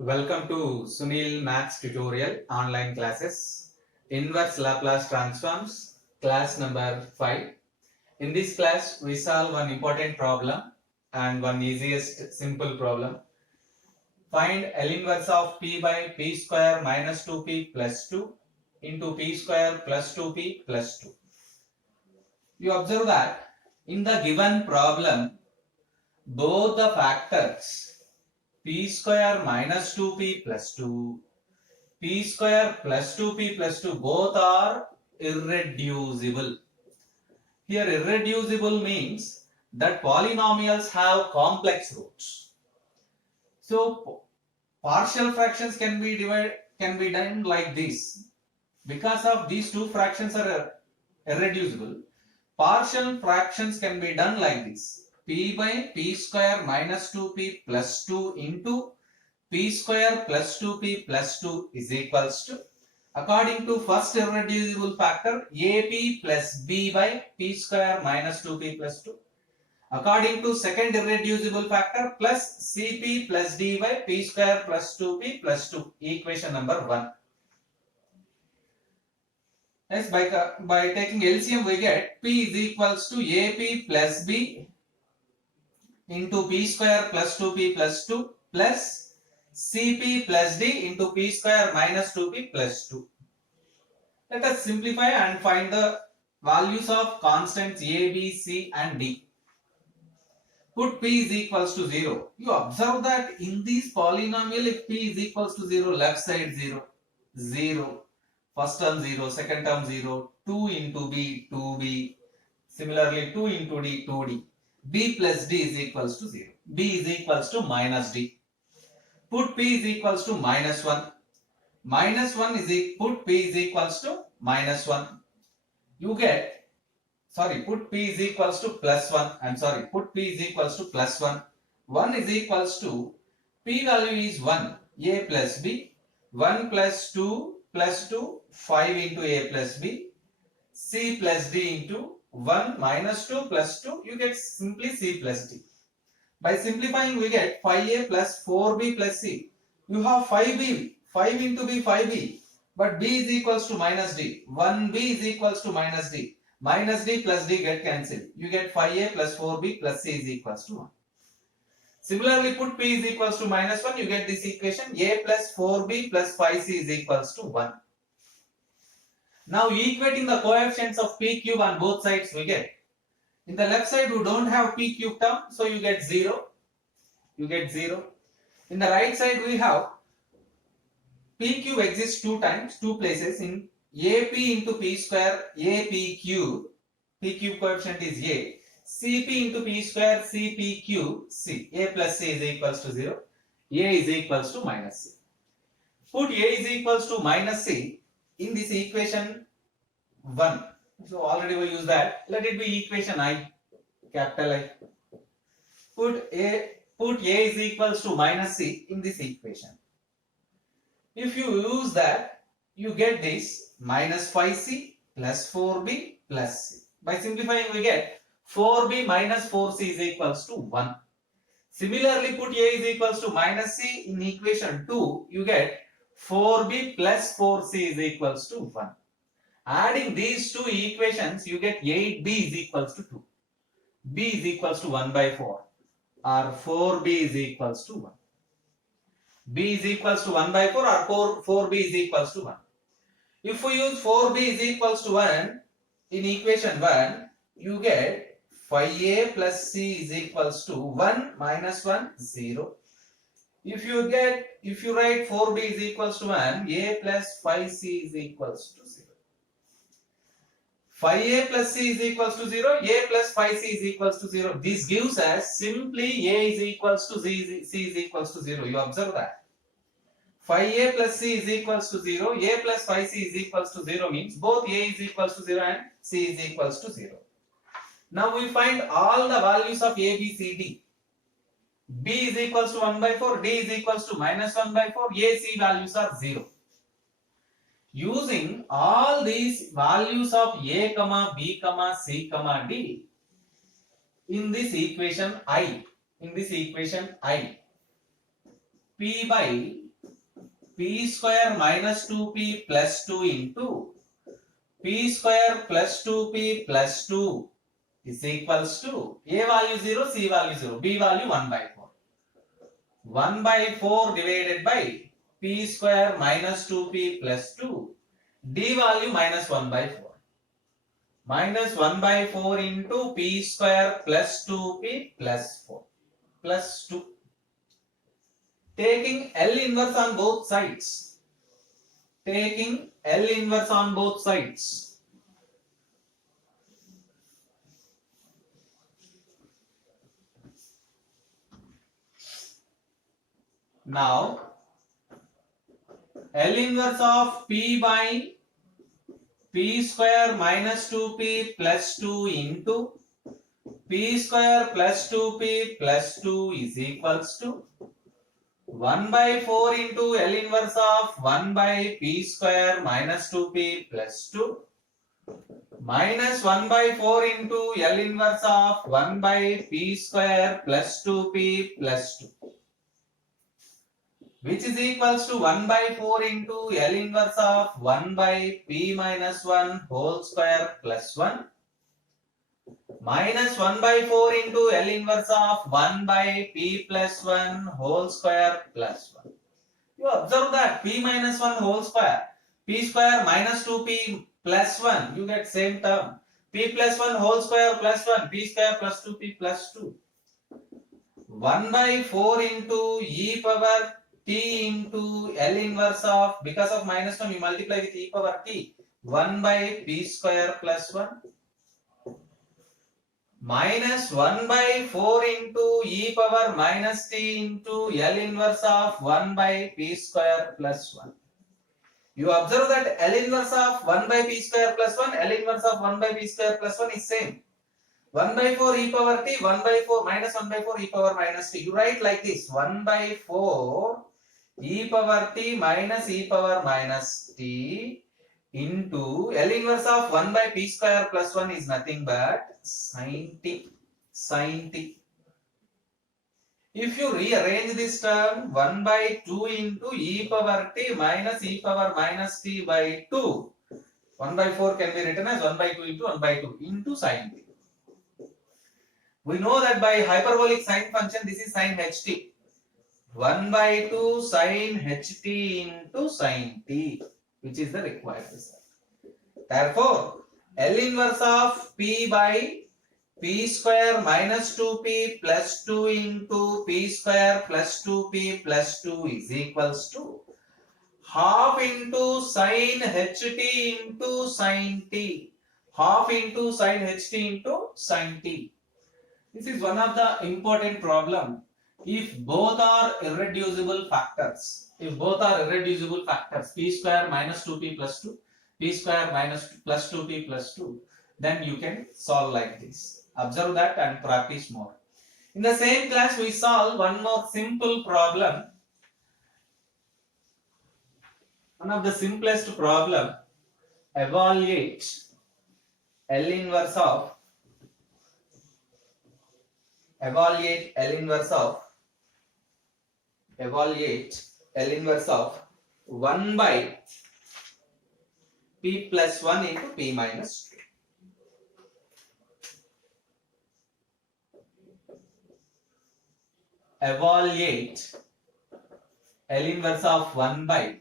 Welcome to Sunil Maths tutorial online classes. Inverse Laplace transforms, class number 5. In this class, we solve one important problem and one easiest simple problem. Find L inverse of P by P square minus 2P plus 2 into P square plus 2P plus 2. You observe that in the given problem, both the factors P square minus 2P plus 2 P square plus 2P plus 2 both are irreducible. Here irreducible means that polynomials have complex roots. So partial fractions can be done like this. Because of these two fractions are irreducible, partial fractions can be done like this. P by P square minus 2P plus 2 into P square plus 2P plus 2 is equals to, according to first irreducible factor, AP plus B by P square minus 2P plus 2. According to second irreducible factor, plus CP plus D by P square plus 2P plus 2. Equation number 1. Yes, by taking LCM we get P is equals to AP plus B into P square plus 2P plus 2 plus Cp plus D into P square minus 2P plus 2. Let us simplify and find the values of constants A, B, C and D. Put P is equals to 0. You observe that in this polynomial, if P is equals to 0, left side 0, 0. First term 0, second term 0, 2 into B, 2B. Similarly, 2 into D, 2D. B plus D is equals to 0. B is equals to minus D. Put P is equals to minus 1. Minus 1 is put P is equals to minus 1. You get, put P is equals to plus 1. Put P is equals to plus 1. 1 is equals to, P value is 1, A plus B. 1 plus 2 plus 2, 5 into A plus B. C plus D into 1 minus 2 plus 2, you get simply C plus D. By simplifying, we get 5A plus 4B plus C. You have 5B, 5 into B, 5B. But B is equals to minus D. 1B is equals to minus D. Minus D plus D get cancelled. You get 5A plus 4B plus C is equals to 1. Similarly, put P is equals to minus 1. You get this equation. A plus 4B plus 5C is equals to 1. Now, equating the coefficients of P cube on both sides, we get. In the left side, you don't have P cube term, so you get 0. You get 0. In the right side, we have P cube exists two places in AP into P square, AP cube. P cube coefficient is A. CP into P square, CP cube, C. A plus C is equals to 0. A is equals to minus C. Put A is equals to minus C in this equation 1. So already we use that. Let it be equation I, capital I. Put A is equals to minus C in this equation. If you use that, you get this minus 5C plus 4B plus C. By simplifying, we get 4B minus 4C is equals to 1. Similarly, put A is equals to minus C in equation 2, you get 4B plus 4C is equals to 1. Adding these two equations, you get 8B is equals to 2. B is equals to 1 by 4 or 4B is equals to 1. B is equals to 1 by 4 or 4B is equals to 1. If we use 4B is equals to 1 in equation 1, you get 5A plus C is equals to 1 minus 1, 0. If you write 4B is equals to 1, A plus 5C is equals to 0. 5A plus C is equals to 0, A plus 5C is equals to 0. This gives us simply A is equals to C is equals to 0. You observe that. 5A plus C is equals to 0, A plus 5C is equals to 0 means both A is equals to 0 and C is equals to 0. Now we find all the values of A, B, C, D. B is equals to 1 by 4, D is equals to minus 1 by 4, A, C values are 0. Using all these values of A, B, C, D in this equation I, P by p square minus 2p plus 2 into p square plus 2p plus 2 is equals to a value 0, c value 0, b value 1 by 4. 1 by 4 divided by p square minus 2p plus 2, d value minus 1 by 4. Minus 1 by 4 into p square plus 2p plus 4 plus 2. Taking L inverse on both sides. Taking L inverse on both sides. Now, L inverse of p by p square minus 2p plus 2 into p square plus 2p plus 2 is equals to 1 by 4 into L inverse of 1 by p square minus 2p plus 2 minus 1 by 4 into L inverse of 1 by p square plus 2p plus 2, which is equals to 1 by 4 into L inverse of 1 by p minus 1 whole square plus 1 minus 1 by 4 into L inverse of 1 by p plus 1 whole square plus 1. You observe that p minus 1 whole square, p square minus 2p plus 1, you get same term. P plus 1 whole square plus 1, p square plus 2p plus 2. 1 by 4 into e power t into L inverse of, because of minus 1 you multiply with e power t, 1 by p square plus 1 minus 1 by 4 into e power minus t into L inverse of 1 by p square plus 1. You observe that L inverse of 1 by p square plus 1, L inverse of 1 by p square plus 1 is same. 1 by 4 e power t, 1 by 4 minus 1 by 4 e power minus t. You write like this, 1 by 4 e power t minus e power minus t into L inverse of 1 by p square plus 1 is nothing but sin t. Sin t. If you rearrange this term, 1 by 2 into e power t minus e power minus t by 2, 1 by 4 can be written as 1 by 2 into 1 by 2 into sin t. We know that by hyperbolic sine function this is sin ht. 1 by 2 sin ht into sin t, which is the required result. Therefore, L inverse of p by p square minus 2p plus 2 into p square plus 2p plus 2 is equals to half into sin ht into sin t. Half into sin ht into sin t. This is one of the important problem. If both are irreducible factors, p square minus 2p plus 2, p square minus plus 2p plus 2, then you can solve like this. Observe that and practice more. In the same class, we solve one more simple problem. One of the simplest problem. Evaluate L inverse of 1 by p plus 1 into p minus 2. Evaluate L inverse of 1 by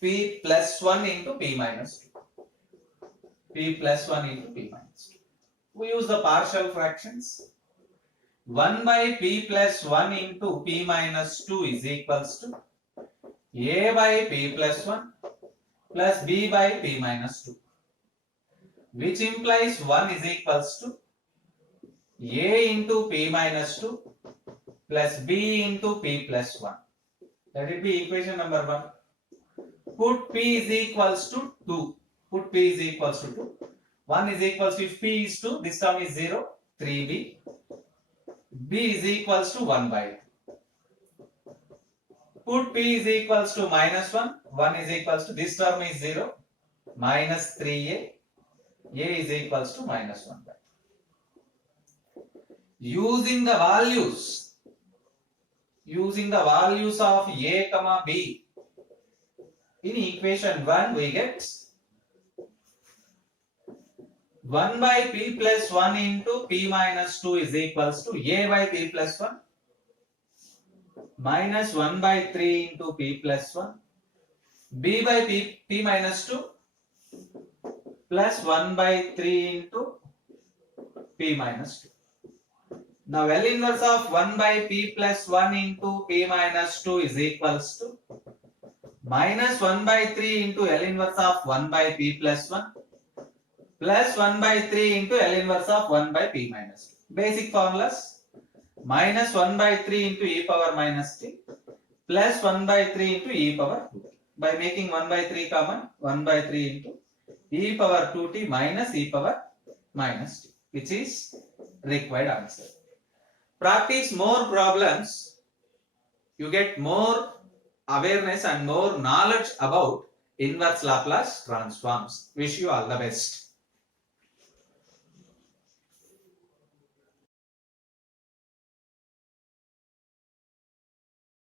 p plus 1 into p minus 2. P plus 1 into p minus 2. We use the partial fractions. 1 by p plus 1 into p minus 2 is equals to a by p plus 1 plus b by p minus 2, which implies 1 is equals to a into p minus 2 plus b into p plus 1. Let it be equation number 1. Put p is equals to 2. 1 is equals to, if p is 2, this term is 0, 3b. b is equals to 1 by 2. Put p is equals to minus 1. 1 is equals to, this term is 0, minus 3a. a is equals to minus 1 by 2. Using the values using the values of a comma b. In equation 1 we get 1 by p plus 1 into p minus 2 is equals to a by p plus 1 minus 1 by 3 into p plus 1 b by p minus 2 plus 1 by 3 into p minus 2. Now L inverse of 1 by p plus 1 into p minus 2 is equals to minus 1 by 3 into L inverse of 1 by p plus 1 plus 1 by 3 into L inverse of 1 by p minus 2. Basic formulas: minus 1 by 3 into e power minus t plus 1 by 3 into e power 2t. By making 1 by 3 common, 1 by 3 into e power 2t minus e power minus t, which is required answer. Practice more problems, you get more awareness and more knowledge about inverse Laplace transforms. Wish you all the best.